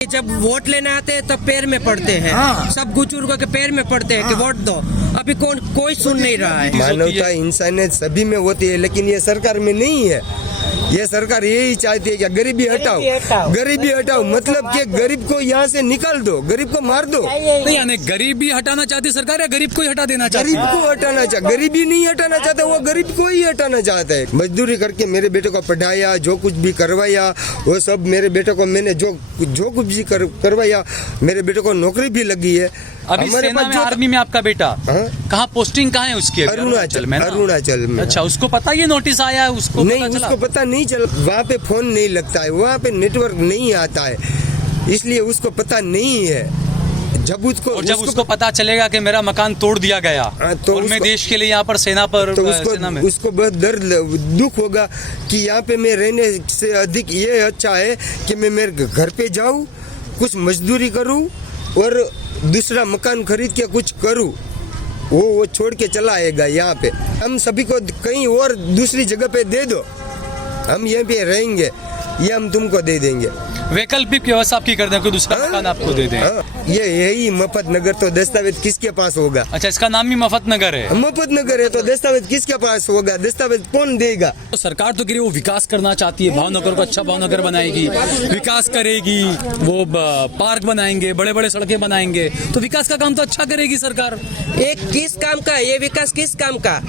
जब वोट लेने आते हैं तब पैर में पड़ते हैं। सब बुजुर्गों के पैर में पड़ते हैं कि वोट दो। अभी कोई सुन नहीं रहा है। मानवता इंसानियत सभी में होती है, लेकिन ये सरकार में नहीं है। ये सरकार यही चाहती है कि गरीबी हटाओ, गरीबी हटाओ, मतलब कि गरीब को यहाँ से निकाल दो, गरीब को मार दो। नहीं, यानी गरीबी हटाना चाहती सरकार या गरीब को ही हटा देना चाहती गरीब को हटाना चाहता, गरीबी नहीं हटाना चाहता, वो गरीब को ही हटाना चाहता है। मजदूरी करके मेरे बेटे को पढ़ाया, जो कुछ भी करवाया, वो सब मेरे बेटे को मैंने जो कुछ भी करवाया, मेरे बेटे को नौकरी भी लगी है। अभी सेना में, आर्मी में आपका बेटा कहाँ पोस्टिंग कहाँ है उसकी? अरुणाचल में। अरुणाचल में। अच्छा, उसको पता ये नोटिस आया है? उसको नहीं, उसको पता नहीं चला। वहाँ पे फोन नहीं लगता है, वहाँ पे नेटवर्क नहीं आता है, इसलिए उसको पता नहीं है। जब उसको पता चलेगा कि मेरा मकान तोड़ दिया गया तो और मैं देश के लिए यहाँ पर सेना पर तो सेना में उसको बहुत दर्द दुख होगा कि यहाँ पे मैं रहने से अधिक ये अच्छा है कि मैं मेरे घर पे जाऊँ, कुछ मजदूरी करूँ और दूसरा मकान खरीद के कुछ करूँ। वो छोड़ के चला आएगा यहाँ पे। हम सभी को कहीं और दूसरी जगह पे दे दो, हम यहाँ पे रहेंगे, ये हम तुमको दे देंगे। वैकल्पिक व्यवस्था आपकी कर दें, कोई दूसरा मकान आपको दे दें। ये यही मफत नगर, तो दस्तावेज किसके पास होगा? अच्छा, इसका नाम ही मफत नगर है। मफत नगर है तो दस्तावेज किसके पास होगा? दस्तावेज कौन देगा? तो सरकार तो कह रही है वो विकास करना चाहती है, भावनगर को अच्छा भावनगर बनाएगी, विकास करेगी, वो पार्क बनाएंगे, बड़े बड़े सड़कें बनाएंगे, तो विकास का काम तो अच्छा करेगी सरकार। ये किस काम का? ये विकास किस काम का?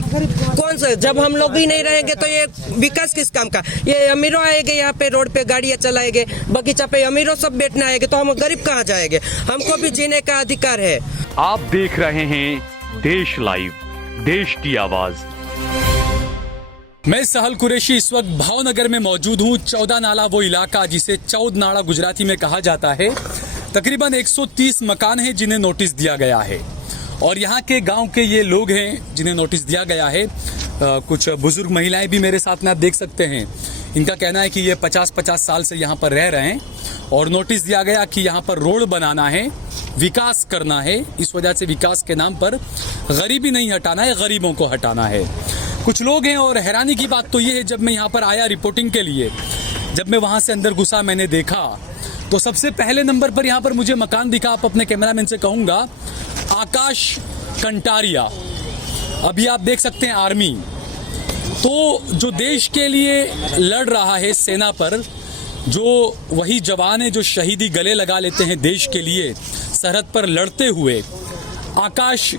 कौन सा? जब हम लोग ही नहीं रहेंगे तो ये विकास किस काम का? ये अमीरों आएंगे यहाँ पे, रोड पे गाड़ियाँ चलाएंगे, बगीचा पे अमीरों सब बैठने आएंगे, तो हम गरीब कहाँ जाएंगे? हमको भी जीने का अधिकार है। आप देख रहे हैं देश लाइव, देश की आवाज। मैं सहल कुरैशी इस वक्त भावनगर में मौजूद हूँ। 14 नाला वो इलाका जिसे चौद नाला गुजराती में कहा जाता है। तकरीबन 130 मकान हैं जिन्हें नोटिस दिया गया है, और यहाँ के गांव के ये लोग हैं जिन्हें नोटिस दिया गया है। कुछ बुजुर्ग महिलाएं भी मेरे साथ में आप देख सकते हैं। इनका कहना है कि ये 50-50 साल से यहाँ पर रह रहे हैं और नोटिस दिया गया कि यहाँ पर रोड बनाना है, विकास करना है। इस वजह से विकास के नाम पर गरीबी नहीं हटाना है, गरीबों को हटाना है। कुछ लोग हैं, और हैरानी की बात तो ये है, जब मैं यहाँ पर आया रिपोर्टिंग के लिए, जब मैं वहाँ से अंदर घुसा, मैंने देखा तो सबसे पहले नंबर पर यहाँ पर मुझे मकान दिखा। आप अपने कैमरामैन से कहूँगा, आकाश कंटारिया। अभी आप देख सकते हैं आर्मी, तो जो देश के लिए लड़ रहा है सेना पर, जो वही जवान है जो शहीदी गले लगा लेते हैं देश के लिए सरहद पर लड़ते हुए। आकाश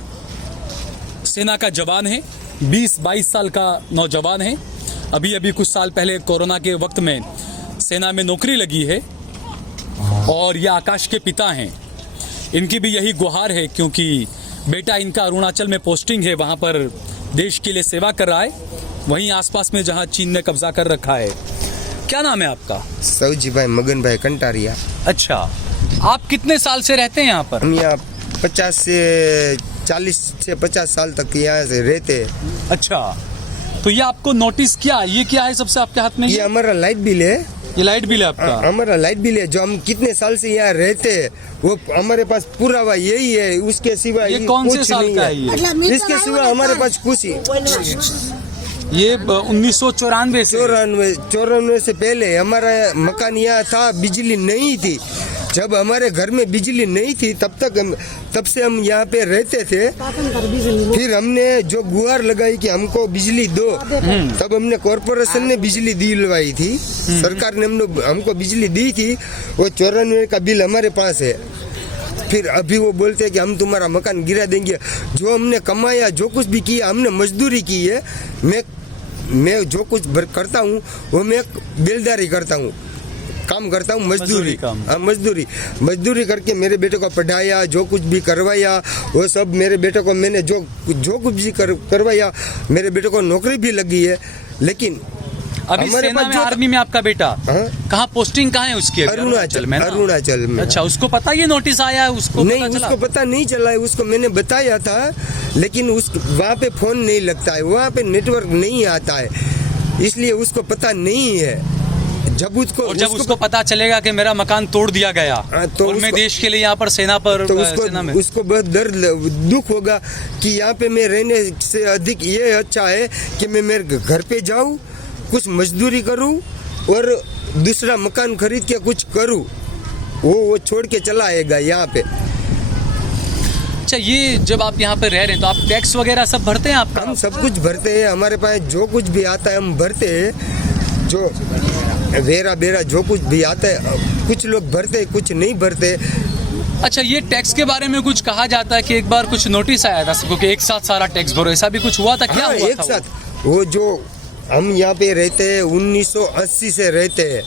सेना का जवान है, 20-22 साल का नौजवान है। अभी कुछ साल पहले कोरोना के वक्त में सेना में नौकरी लगी है, और ये आकाश के पिता हैं। इनकी भी यही गुहार है, क्योंकि बेटा इनका अरुणाचल में पोस्टिंग है, वहाँ पर देश के लिए सेवा कर रहा है, वहीं आसपास में जहाँ चीन ने कब्जा कर रखा है। क्या नाम है आपका? सऊजी भाई मगन भाई कंटारिया। अच्छा, आप कितने साल से रहते हैं यहाँ पर? हम यहाँ 40 से 50 साल तक यहाँ से रहते हैं। अच्छा, तो ये आपको नोटिस क्या है सबसे आपके हाथ में? ये हमारा लाइट बिल है। ये लाइट बिल है आपका? हमारा लाइट बिल है, जो हम कितने साल से यहाँ रहते हैं, वो हमारे पास पुरावा यही है। उसके सिवा ये कौन से साल का है ये? इसके सिवा हमारे पास कुछ ही। ये 1994 से पहले हमारा मकान यहाँ था, बिजली नहीं थी। जब हमारे घर में बिजली नहीं थी तब से हम यहाँ पे रहते थे। फिर हमने जो गुहार लगाई कि हमको बिजली दो, तब हमने कॉर्पोरेशन ने बिजली दिलवाई थी, सरकार ने हमको बिजली दी थी। वो 94 का बिल हमारे पास है। फिर अभी वो बोलते हैं कि हम तुम्हारा मकान गिरा देंगे। जो हमने कमाया, जो कुछ भी किया, हमने मजदूरी की है। मैं जो कुछ करता हूँ वो मैं बेलदारी करता हूँ, काम करता हूँ, मजदूरी करके मेरे बेटे को पढ़ाया, जो कुछ भी करवाया, वो सब मेरे बेटे को मैंने जो कुछ भी करवाया, मेरे बेटे को नौकरी भी लगी है। लेकिन अभी सेना में, आर्मी में आपका बेटा कहाँ पोस्टिंग कहाँ है उसकी? अरुणाचल में। अच्छा, उसको पता ये नोटिस आया है? उसको नहीं, उसको पता नहीं चला है। उसको मैंने बताया था, लेकिन वहाँ पे फोन नहीं लगता है, वहाँ पे नेटवर्क नहीं आता है, इसलिए उसको पता नहीं है। जब उसको पता चलेगा कि मेरा मकान तोड़ दिया गया तो और मैं देश के लिए यहाँ पर सेना पर, तो उसको बहुत दर्द दुख होगा कि यहाँ पे मैं रहने से अधिक ये अच्छा है कि मैं मेरे घर पे जाऊँ, कुछ मजदूरी करूँ और दूसरा मकान खरीद के कुछ करूँ। वो छोड़ के चला आएगा यहाँ पे। अच्छा, ये जब आप यहाँ पे रह रहे हैं तो आप टैक्स वगैरह सब भरते हैं आपका? हम सब कुछ भरते हैं, हमारे पास जो कुछ भी आता है हम भरते हैं, जो वेरा बेरा जो कुछ भी आता है कुछ लोग भरते हैं, कुछ नहीं भरते। अच्छा, ये टैक्स के बारे में कुछ कहा जाता है कि एक बार कुछ नोटिस आया था सबको कि एक साथ सारा टैक्स भरो, ऐसा भी कुछ हुआ था? क्या हाँ, हुआ एक था साथ वो जो हम यहाँ पे रहते हैं 1980 से रहते हैं,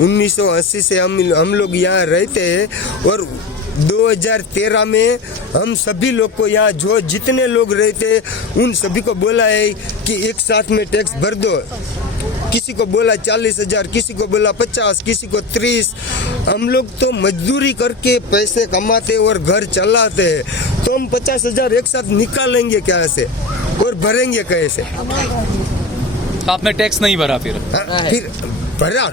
1980 से हम लोग यहाँ रहते हैं और 2013 में हम सभी लोग को यहाँ जो जितने लोग रहते हैं उन सभी को बोला है कि एक साथ में टैक्स भर दो। किसी को बोला 40,000, किसी को बोला 50, किसी को 30। हम लोग तो मजदूरी करके पैसे कमाते और घर चलाते हैं, तो हम 50,000 एक साथ निकालेंगे क्या से और भरेंगे कैसे? तो आपने टैक्स नहीं भरा फिर? फिर भरा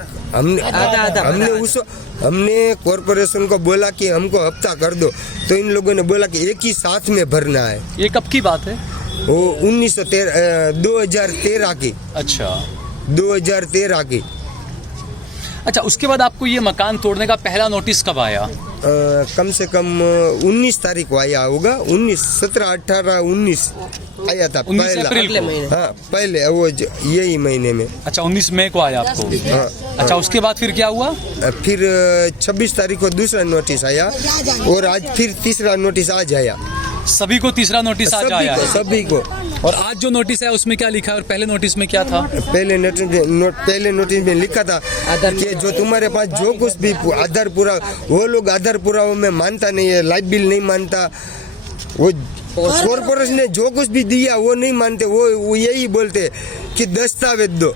हमने कॉरपोरेशन को बोला कि हमको हफ्ता कर दो, तो इन लोगों ने बोला कि एक ही साथ में भरना है। ये कब की बात है? वो 2013 की। अच्छा, 2013 की। अच्छा, उसके बाद आपको ये मकान तोड़ने का पहला नोटिस कब आया? कम से कम 19 तारीख को आया होगा, 19, 17, 18, 19 आया था 19 अप्रैल को? हाँ, पहले वो यही महीने में। अच्छा, 19 मई को आया आपको? हाँ। अच्छा, उसके बाद फिर क्या हुआ? फिर 26 तारीख को दूसरा नोटिस आया और आज फिर तीसरा नोटिस आज आया। सभी को तीसरा नोटिस आज आया है? सभी को। और आज जो नोटिस है उसमें क्या लिखा है और पहले नोटिस में क्या था? पहले नोटिस में लिखा था कि जो तुम्हारे पास जो कुछ भी आधार पूरा, वो लोग आधार पूरा में मानता नहीं है, लाइट बिल नहीं मानता, वो कॉर्पोरेशन ने जो कुछ भी दिया वो नहीं मानते, वो यही बोलते कि दस्तावेज दो।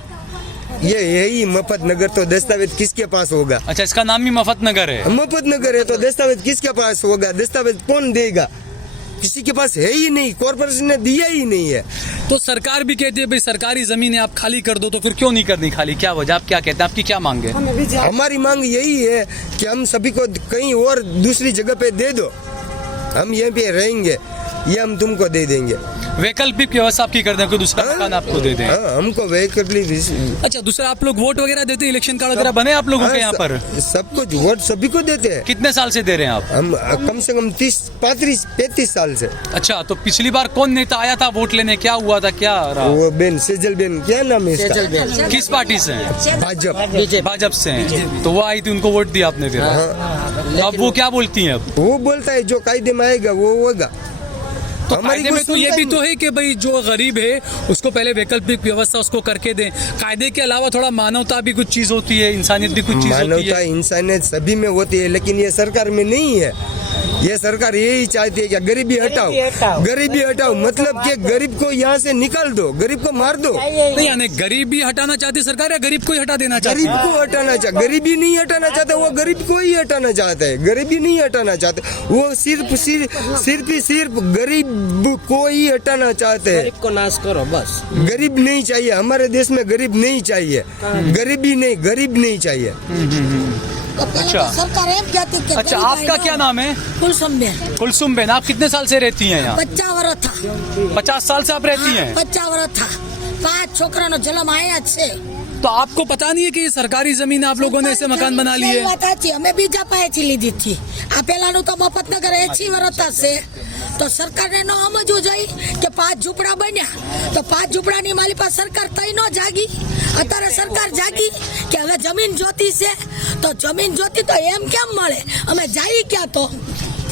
ये यही मुफ्तनगर, तो दस्तावेज किसके पास होगा? अच्छा, इसका नाम ही मुफ्तनगर है? मुफ्तनगर है तो दस्तावेज किसके पास होगा? दस्तावेज कौन देगा? किसी के पास है ही नहीं, कॉर्पोरेशन ने दिया ही नहीं है। तो सरकार भी कहती है भाई सरकारी जमीन है आप खाली कर दो, तो फिर क्यों नहीं करनी खाली? क्या वजह, आप क्या कहते हैं, आपकी क्या मांग है? हमारी मांग यही है कि हम सभी को कहीं और दूसरी जगह पे दे दो, हम यहीं पे रहेंगे, ये हम तुमको दे देंगे। वैकल्पिक व्यवस्था आपकी कर दें, कोई दूसरा मकान आपको दे दें? हाँ, हमको वैकल्पिक। अच्छा, दूसरा आप लोग वोट वगैरह देते हैं? इलेक्शन कार्ड वगैरह बने आप लोगों के यहाँ पर? सब कुछ वोट सभी को देते हैं। कितने साल से दे रहे हैं आप? हम कम से कम 35 साल से। अच्छा, तो पिछली बार कौन नेता आया था वोट लेने, क्या हुआ था, क्या रहा? वो बेन सेजल बेन, क्या नाम है इसका? किस पार्टी से हैं? भाजपा से हैं। तो वो आई थी, उनको वोट दिया आपने फिर? तो अब वो क्या बोलती हैं? अब वो बोलता है जो कायदे में आएगा वो होगा। तो कायदे में तो ये भी तो है कि भाई जो गरीब है उसको पहले वैकल्पिक व्यवस्था उसको करके दें। कायदे के अलावा थोड़ा मानवता भी कुछ चीज होती है, इंसानियत भी कुछ चीज होती है। मानवता इंसानियत सभी में होती है, लेकिन ये सरकार में नहीं है। ये सरकार यही चाहती है कि गरीबी हटाओ, गरीबी हटाओ, मतलब कि गरीब को यहाँ से निकाल दो, गरीब को मार दो। नहीं, यानी गरीबी हटाना चाहती सरकार या गरीब को ही हटा देना चाहती? गरीब को हटाना चाहते, गरीबी नहीं हटाना चाहते, वो गरीब को ही हटाना चाहते हैं। गरीबी नहीं हटाना चाहते, वो सिर्फ गरीब को ही हटाना चाहते हैं। गरीब को नाश करो बस। गरीब नहीं चाहिए हमारे देश में, गरीब नहीं चाहिए, गरीबी नहीं, गरीब नहीं चाहिए। अच्छा, अच्छा, आपका क्या नाम है? कुलसुम बेन। कुलसुम बेन, आप कितने साल से रहती हैं यहाँ? 50 वर्ष था। 50 साल से आप रहती हैं? 50 वर्ष था। 5 छोकरा नो जन्म आया छे। तो आपको पता नहीं है कि ये सरकारी जमीन आप लोगों ने ऐसे मकान बना लिए? सही बात है, हमें बीजा पाएથી લીધી थी। आ पेलाનું तो મફતનગર 80 વર્ષ છે, તો સરકારને નો સમજવું જોઈએ કે 5 ઝૂંપડા બન્યા, તો 5 ઝૂંપડાની માલી પાસે સરકાર તઈ નો જાગી। અત્યારે સરકાર જાગી કે હવે જમીન જોતી છે, તો જમીન જોતી તો એમ કેમ મળે? અમે જાઈ ક્યાં તો?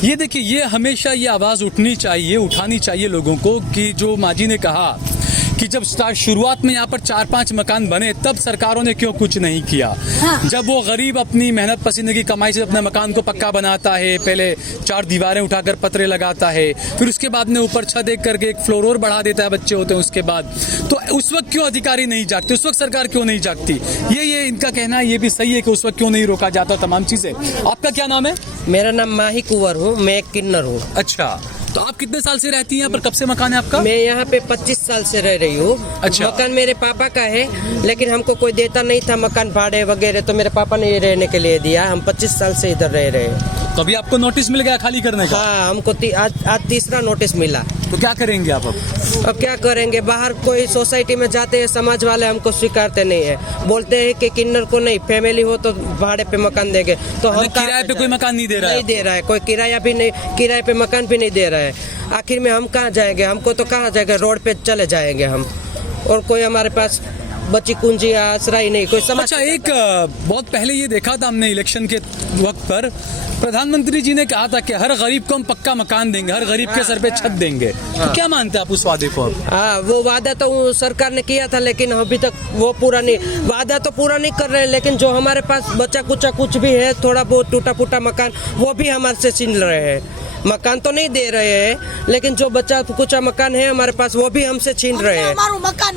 ये देखिए, ये हमेशा ये आवाज उठनी चाहिए, उठानी चाहिए लोगों को कि जो माजी ने कहा कि जब शुरुआत में यहाँ पर 4-5 मकान बने तब सरकारों ने क्यों कुछ नहीं किया? जब वो गरीब अपनी मेहनत पसीने की कमाई से अपने मकान को पक्का बनाता है, पहले 4 दीवारें उठाकर पतरे लगाता है, फिर उसके बाद में ऊपर छत एक करके एक फ्लोर और बढ़ा देता है, बच्चे होते हैं उसके बाद, तो उस वक्त क्यों अधिकारी नहीं जागते? उस वक्त सरकार क्यों नहीं जागती? ये इनका कहना है, ये भी सही है कि उस वक्त क्यों नहीं रोका जाता तमाम चीजें। आपका क्या नाम है? मेरा नाम माही कुंवर हूँ, मैं एक किन्नर हूँ। अच्छा, तो आप कितने साल से रहती हैं यहाँ पर? कब से मकान है आपका? मैं यहाँ पे 25 साल से रह रही हूँ। अच्छा। मकान मेरे पापा का है, लेकिन हमको कोई देता नहीं था मकान भाड़े वगैरह, तो मेरे पापा ने ये रहने के लिए दिया। हम 25 साल से इधर रह रहे हैं। तो अभी आपको नोटिस मिल गया खाली करने का? हाँ, हमको आज तीसरा नोटिस मिला। तो क्या करेंगे आप अब? क्या करेंगे, बाहर कोई सोसाइटी में जाते हैं, समाज वाले हमको स्वीकारते नहीं है, बोलते हैं कि किन्नर को नहीं, फैमिली हो तो भाड़े पे मकान देंगे, तो हम किराए पे कोई मकान नहीं दे रहा है? नहीं दे रहा है, कोई किराया भी नहीं, किराए पे मकान भी नहीं दे रहा है। आखिर में हम कहाँ जाएंगे, हमको तो कहाँ जाएंगे, रोड पे चले जाएंगे हम, और कोई हमारे पास बच्ची कुंजी आश्रय नहीं, कोई समझ। अच्छा, एक बहुत पहले ये देखा था हमने इलेक्शन के वक्त पर, प्रधानमंत्री जी ने कहा था कि हर गरीब को हम पक्का मकान देंगे, हर गरीब के सर पे छत देंगे। तो क्या मानते हैं आप उस वादे को अब? हाँ, वो वादा तो सरकार ने किया था, लेकिन अभी तक वो पूरा नहीं, वादा तो पूरा नहीं कर रहे हैं, लेकिन जो हमारे पास बचा कुचा कुछ भी है, थोड़ा बहुत टूटा फूटा मकान, वो भी हमारे से छीन रहे हैं। मकान तो नहीं दे रहे हैं, लेकिन जो बचा कुचा मकान है हमारे पास, वो भी हमसे छीन रहे हैं,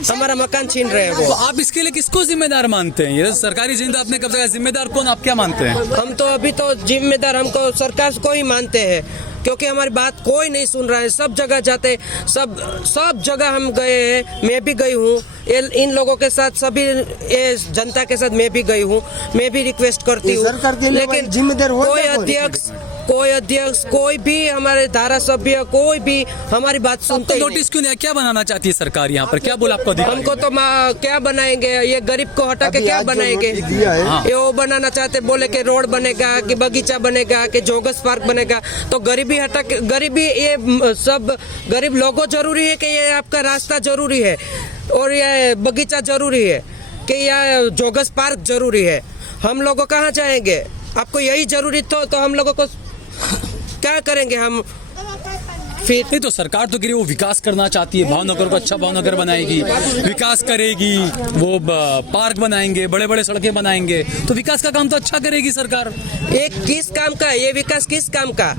हमारा मकान छीन रहे हैं तो वो। आप इसके लिए किसको जिम्मेदार मानते हैं? ये सरकारी जिम्मेदार आपने कब्जा किया, जिम्मेदार कौन आप क्या मानते हैं? हम तो अभी तो जिम्मेदार हमको सरकार को ही मानते हैं, क्योंकि हमारी बात कोई नहीं सुन रहा है। सब जगह जाते, सब जगह हम गए हैं, मैं भी गई हूँ, इन लोगों के साथ, सभी ये जनता के साथ मैं भी गई हूँ, मैं भी रिक्वेस्ट करती हूँ, लेकिन कोई अध्यक्ष कोई भी हमारे धारासभ्य कोई भी हमारी बात सुनते ही नहीं। नोटिस क्यों नहीं? क्या बनाना चाहती है सरकार यहाँ पर? क्या बोला आपको अधिकारी? हमको तो क्या बनाएंगे, ये गरीब को हटा के क्या बनाएंगे? ये वो बनाना चाहते, बोले कि रोड बनेगा, कि बगीचा बनेगा, कि जोगस पार्क बनेगा, तो गरीबी हटा के, गरीबी ये सब गरीब लोगों जरूरी है कि ये आपका रास्ता जरूरी है, और ये बगीचा जरूरी है, कि यह जोगस पार्क जरूरी है। हम लोगों कहाँ जाएंगे? आपको यही जरूरी तो हम लोगों को क्या करेंगे हम? फिर नहीं तो सरकार तो कह रही है वो विकास करना चाहती है, भावनगर को अच्छा भावनगर बनाएगी, विकास करेगी, वो पार्क बनाएंगे, बड़े बड़े सड़कें बनाएंगे, तो विकास का काम तो अच्छा करेगी सरकार। ये किस काम का? ये विकास किस काम का?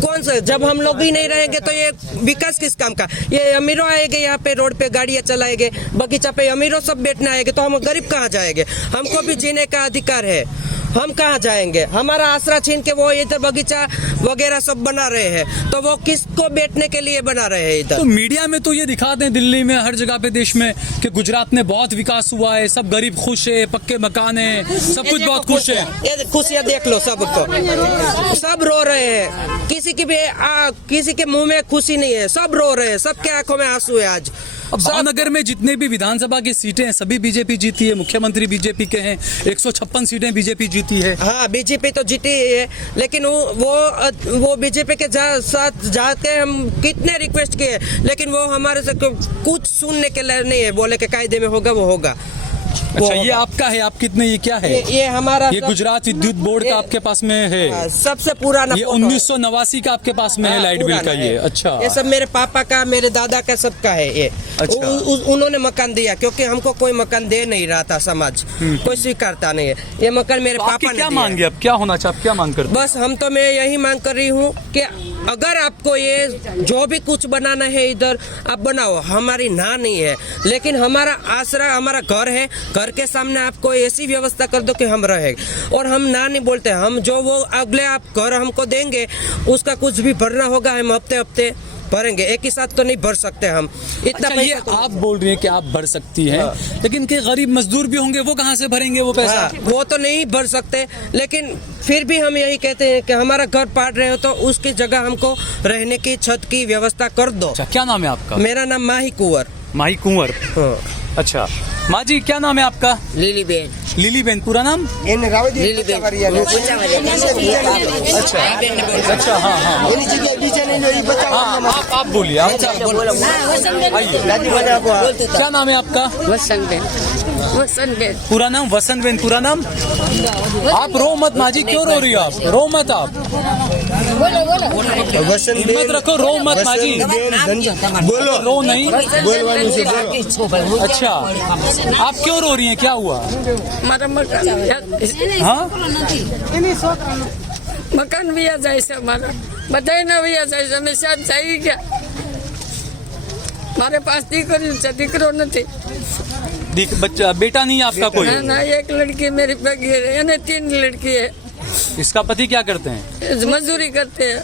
कौन सा? जब हम लोग ही नहीं रहेंगे तो ये विकास किस काम का? ये अमीरों आएंगे यहाँ पे, रोड पे गाड़ियाँ चलाएंगे, बगीचा पे अमीरों सब बैठने आएंगे, तो हम गरीब कहाँ जाएंगे? हमको भी जीने का अधिकार है, हम कहाँ जाएंगे? हमारा आसरा छीन के वो इधर बगीचा वगैरह सब बना रहे हैं, तो वो किसको बैठने के लिए बना रहे हैं इधर? तो मीडिया में तो ये दिखाते हैं दिल्ली में, हर जगह पे देश में, कि गुजरात में बहुत विकास हुआ है, सब गरीब खुश है, पक्के मकान है, सब कुछ बहुत खुश है। ये खुशियाँ देख लो सबको, सब रो रहे हैं, किसी के मुंह में खुशी नहीं है, सब रो रहे हैं, सबके आंखों में आंसू है आज। अब भावनगर में जितने भी विधानसभा की सीटें हैं सभी बीजेपी जीती है, मुख्यमंत्री बीजेपी के हैं, 156 सीटें बीजेपी जीती है। हाँ, बीजेपी तो जीती है, लेकिन वो बीजेपी के साथ जाके हम कितने रिक्वेस्ट किए, लेकिन वो हमारे से कुछ सुनने के लिए नहीं है, बोले कि कायदे में होगा वो होगा। अच्छा, ये आपका है? आप कितने, ये क्या है? ये हमारा, ये गुजरात विद्युत बोर्ड का आपके पास में है? सबसे पुराना। ये 1989 का आपके पास में है लाइट बिल का ये? अच्छा, ये सब मेरे पापा का, मेरे दादा का, सबका है ये। अच्छा। उन्होंने मकान दिया, क्योंकि हमको कोई मकान दे नहीं रहा था, समाज कोई स्वीकारता नहीं है। ये मकान मेरे पापा ने क्या दिया। मांगे अब? क्या होना चाहिए? क्या मांग करते? बस हम तो, मैं यही मांग कर रही हूँ कि अगर आपको ये जो भी कुछ बनाना है इधर आप बनाओ, हमारी ना नहीं है, लेकिन हमारा आसरा, हमारा घर है, घर के सामने आपको ऐसी व्यवस्था कर दो कि हम रहे, और हम ना नहीं बोलते, हम जो वो अगले आप घर हमको देंगे उसका कुछ भी भरना होगा, हम हफ्ते हफ्ते भरेंगे, एक ही साथ तो नहीं भर सकते हम इतना। अच्छा, ये आप बोल रही हैं कि आप भर सकती हैं, लेकिन के गरीब मजदूर भी होंगे, वो कहाँ से भरेंगे वो पैसा? वो तो नहीं भर सकते, लेकिन फिर भी हम यही कहते हैं कि हमारा घर पाट रहे हो तो उसकी जगह हमको रहने की, छत की व्यवस्था कर दो। अच्छा, क्या नाम है आपका? मेरा नाम माही कुंवर। माही कुंवर। हाँ। अच्छा, माँ जी क्या नाम है आपका? लीली बेन। लीली बेन, पूरा नाम? लीली बेन। अच्छा अच्छा, हाँ हाँ हाँ, आप बोलिए, आप क्या नाम है आपका? वसंत बेन। वसंत बेन। पूरा नाम? वसंत बेन, पूरा नाम? आप रो मत माँ जी, क्यों रो रही हो आप? रो मत आप, हिम्मत रखो, रो मत माँ जी, बोलो, रो नहीं। बोलो। अच्छा, आप क्यों रो रही हैं? क्या हुआ? हमारा मकान, हाँ, मकान भी आ जाए से, हमारा बताए ना भी आ जाए, हमें साथ चाहिए क्या? हमारे पास दीकरो नहीं, बच्चा बेटा नहीं है आपका कोई? ना, एक लड़की मेरी पगी है, 3 लड़की है। इसका पति क्या करते हैं? मजदूरी करते हैं।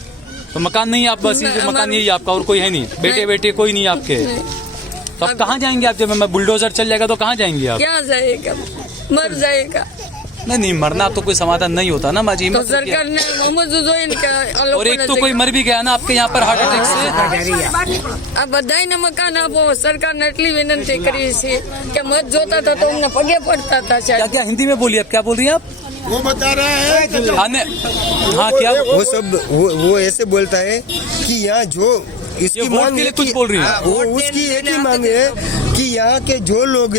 तो मकान नहीं है आप, बस ये मकान यही आपका, और कोई है नहीं? बेटे बेटे कोई नहीं आपके? तो अब कहाँ जाएंगे आप? जब मैं बुलडोजर चल जाएगा तो कहाँ जाएंगे आप? क्या जाएगा? मर जाएगा। नहीं मरना तो कोई समाधान नहीं होता ना माजी। तो सरकार ने समझવું જોઈએ ને કે આ और एक तो લોકોને कोई मर भी गया ना आपके यहाँ पर हार्ट अटैक से। આ બધાયને મકાન આપો, સરકારને એટલી વિનંતી કરી છે કે મત જોતા હતા તો અમને પગે પડતા હતા क्या સાહેબ। क्या हिंदी में बोलिए, आप क्या बोल रही हैं आप? वो बता रहा है हाँ क्या वो सब वो ऐसे बोलता है कि यहाँ जो ये इसकी वोट मांग के लिए है कुछ कि- बोल रही है। हाँ, वो उसकी एक ही मांग है कि यहाँ के जो लोग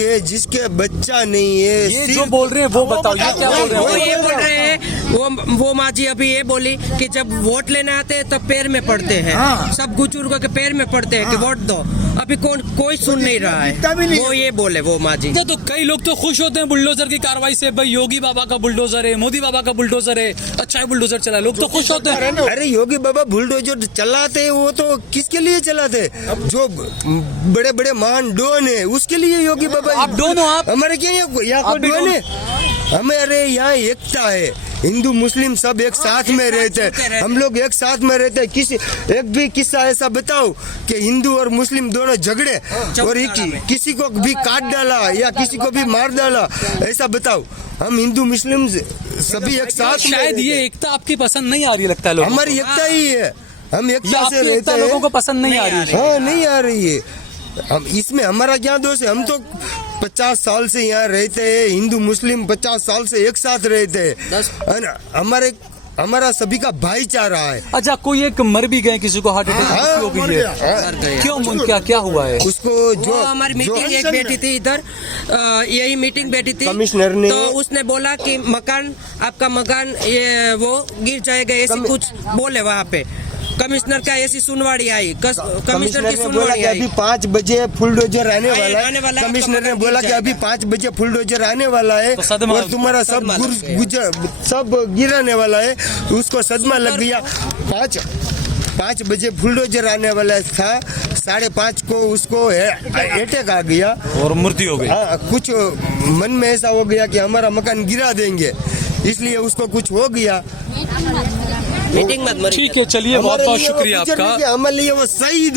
है जिसके बच्चा नहीं है ये सिर्फ- जो बोल रहे हैं वो बताओ, ये क्या बोल रहे वो हैं? ये बोल रहे हैं, वो माँ जी अभी ये बोली कि जब वोट लेने आते हैं तब पैर में पड़ते हैं, सब बुजुर्गों के पैर में पड़ते हैं कि वोट दो। अभी कोई सुन नहीं रहा है, वो ये बोले वो माँ जी। तो कई लोग तो खुश होते हैं बुलडोजर की कार्रवाई से, भाई योगी बाबा का बुलडोजर है, मोदी बाबा का बुलडोजर है, अच्छा है बुलडोजर चला, लोग तो खुश होते हैं। अरे योगी बाबा बुलडोजर चलाते हैं, वो तो किसके लिए चलाते हैं? जो बड़े बड़े महान डॉन है उसके लिए योगी बाबा। आप डॉन हो आप? हमारे क्या यहाँ आप कोई भी डॉन डॉन? है? हमारे यहाँ एकता है, हिंदू मुस्लिम सब एक साथ में रहते हैं, हम लोग एक साथ में रहते हैं। किसी एक भी किस्सा ऐसा बताओ कि हिंदू और मुस्लिम दोनों झगड़े और किसी को भी काट डाला या किसी को भी मार डाला, ऐसा बताओ। हम हिंदू मुस्लिम सभी एक साथ में शायद रहते ये हैं। एकता आपकी पसंद नहीं आ रही लगता है लोगों को। हमारी एकता ही है, हम ये एकता से आपकी रहते एकता हैं। लोगों को पसंद नहीं आ रही है। हाँ नहीं आ रही है। हम इसमें हमारा क्या दोष है? हम तो 50 साल से यहाँ रहते हैं, हिंदू मुस्लिम 50 साल से एक साथ रहते हैं, हमारा सभी का भाईचारा है। अच्छा कोई एक मर भी गए, किसी को हार्ट अटैक हो गई है, क्यों क्या हुआ है? उसको जो हमारी मीटिंग एक बैठी थी इधर, यही मीटिंग बैठी थी, कमिश्नर ने- तो उसने बोला कि आपका मकान ये वो गिर जाएगा, ऐसी कुछ बोले वहाँ पे। कमिश्नर का ऐसी सुनवाड़ी आई, कमिश्नर की ने बोला सुनवाड़ी कि आई। अभी 5 बजे फुलडोजर आने वाला आने वाला है। है, कमिश्नर आपका ने मकान बोला गिर कि अभी जाएगा। 5 बजे फुलडोजर आने वाला है तो सदमा- और तुम्हारा सब सदमा लग गया। सब गिराने वाला है। तो उसको सदमा लग गया। 5 बजे फुलडोजर आने वाला था, 5:30 को उसको अटैक आ गया और मृत्यु हो गई। हाँ, कुछ मन में ऐसा हो गया कि हमारा मकान गिरा देंगे, इसलिए उसको कुछ हो गया। मीटिंग मत मरी। ठीक है, चलिए बहुत बहुत शुक्रिया आपका। हमारे लिए वो शहीद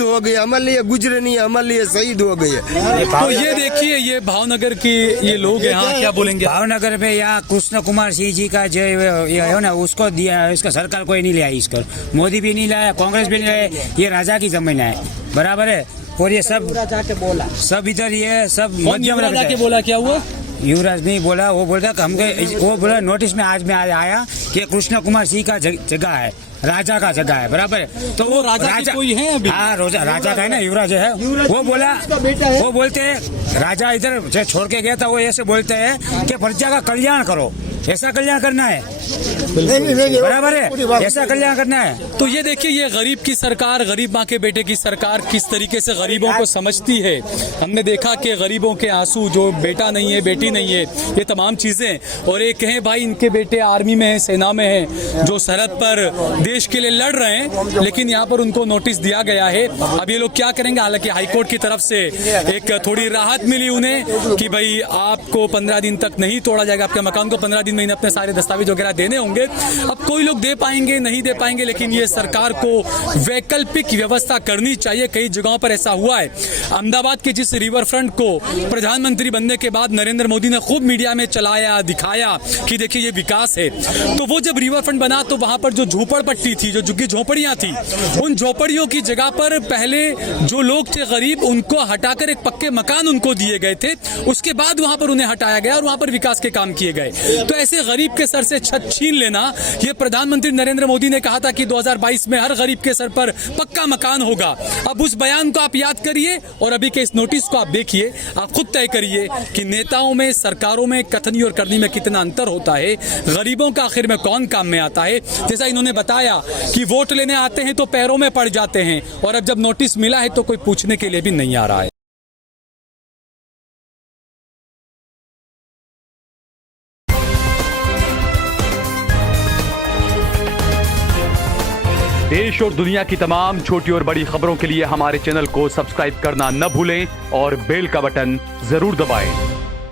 हो गए, हमारे लिए गुजरे नहीं, हमारे लिए शहीद हो गए। तो ये देखिए, ये भावनगर के ये लोग हैं, हाँ क्या बोलेंगे? भावनगर में यहाँ कृष्ण कुमार सिंह जी का जो ये है ना, उसको दिया है, इसका सरकार कोई नहीं लिया इसको, मोदी भी नहीं लाया, कांग्रेस भी नहीं लाया, ये राजा की जमीन है, बराबर है। और ये सब सब इधर ये सब मध्यम युवराज आके बोला, क्या हुआ? युवराज नहीं बोला, वो बोलता कि हमको, वो बोला नोटिस में आज आया कि कृष्ण कुमार सिंह का जगह है, राजा का जगह है, बराबर है। तो वो राजा के कोई है अभी? हाँ राजा का है ना, युवराज है। वो बोला, वो बोलते हैं राजा इधर जो छोड़ के गया था, वो ऐसे बोलते हैं कि प्रजा का कल्याण करो, ऐसा कल्याण करना है, बराबर है, ऐसा कल्याण करना है। तो ये देखिए, ये गरीब की सरकार, गरीब माँ के बेटे की सरकार किस तरीके से गरीबों को समझती है। हमने देखा कि गरीबों के आंसू, जो बेटा नहीं है, बेटी नहीं है, ये तमाम चीजें। और एक हैं भाई, इनके बेटे आर्मी में है, सेना में है, जो सरहद पर देश के लिए लड़ रहे हैं, लेकिन यहाँ पर उनको नोटिस दिया गया है। अब ये लोग क्या करेंगे? हालांकि हाईकोर्ट की तरफ से एक थोड़ी राहत मिली उन्हें कि भाई आपको 15 दिन तक नहीं तोड़ा जाएगा, आपके मकान को 15 दिन में अपने सारे दस्तावेज वगैरह देने होंगे। अब कोई लोग दे पाएंगे, नहीं दे पाएंगे, लेकिन ये सरकार को वैकल्पिक व्यवस्था करनी चाहिए। कई जगहों पर ऐसा हुआ है। अहमदाबाद के जिस रिवर फ्रंट को प्रधानमंत्री बनने के बाद नरेंद्र मोदी ने खूब मीडिया में चलाया, दिखाया कि देखिए ये विकास है, तो वो जब रिवर फ्रंट बना तो वहां पर जो झोपड़पट्टी थी, जो झुग्गी झोपड़ियां थी, उन झोपड़ियों की जगह पर पहले जो लोग थे गरीब, उनको हटाकर एक पक्के मकान उनको दिए गए थे। उसके बाद वहां पर उन्हें हटाया गया और वहां पर विकास के काम किए गए। तो ऐसे गरीब के सर से छत छीन लेना, ये प्रधानमंत्री नरेंद्र मोदी ने कहा था कि 2022 में हर गरीब के सर पर पक्का मकान होगा। अब उस बयान को आप याद करिए और अभी के इस नोटिस को आप देखिए, आप खुद तय करिए कि नेताओं में, सरकारों में कथनी और करनी में कितना अंतर होता है, गरीबों का आखिर में कौन काम में आता है। जैसा इन्होंने बताया कि वोट लेने आते हैं तो पैरों में पड़ जाते हैं, और अब जब नोटिस मिला है तो कोई पूछने के लिए भी नहीं आ रहा है। देश और दुनिया की तमाम छोटी और बड़ी खबरों के लिए हमारे चैनल को सब्सक्राइब करना न भूलें और बेल का बटन जरूर दबाएं।